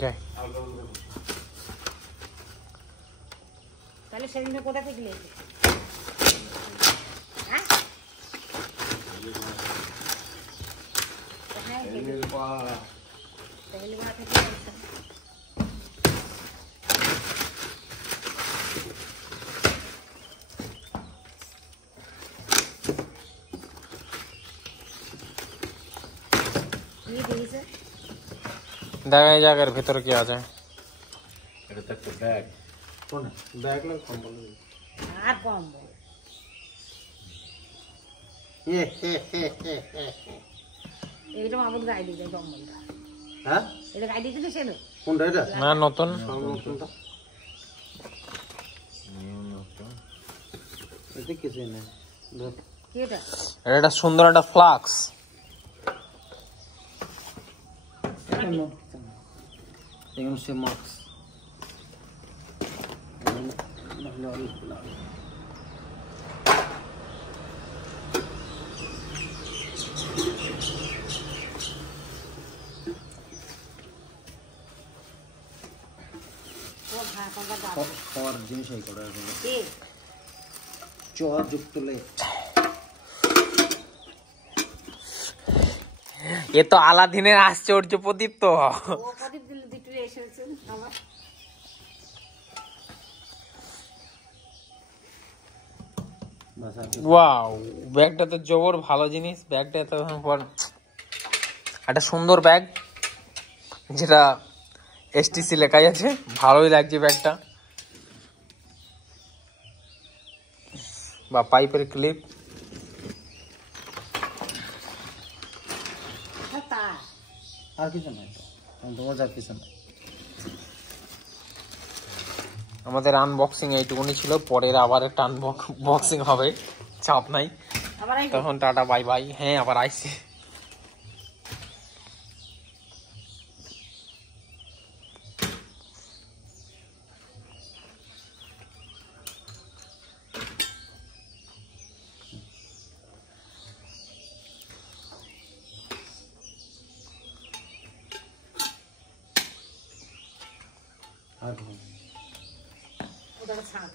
যাই তাহলে সেদিন কোথা থেকে নিয়েছি হ্যাঁ দেখা যাক এর ভেতরে কি আছে এটা তো একটা ব্যাগ কোন ব্যাগ না কম্বল আর কম্বল এইটা আমার গায়ে দিতে কম্বলটা হ্যাঁ এটা গায়ে দিতে তো সেটা কোনটা এটা না নতুন নতুনটা এটা কিছু না কি এটা এটা সুন্দর একটা ফ্লাক্স এগুলো সে মাস্ক খাওয়ার জিনিস হয় করে চর যুক্ত এ তো আলাদিনের আশ্চর্য প্রদীপ তো প্রদীপ দিল দুটো এসেছে আমার ওয়াও ব্যাগটা তো জবর ভালো জিনিস ব্যাগটা এত পর একটা সুন্দর ব্যাগ যেটা এসটিসি লেখাই আছে ভালোই লাগছে ব্যাগটা বা পাইপের ক্লিপ আর কিছু নাই তোমার কিছু নাই আমাদের আনবক্সিং এইটুকুনি ছিল পরের আবার একটা আনবক্সিং হবে চাপ নাই তখন টাটা বাই বাই হ্যাঁ আবার আইসি আর ওটা ছাড়া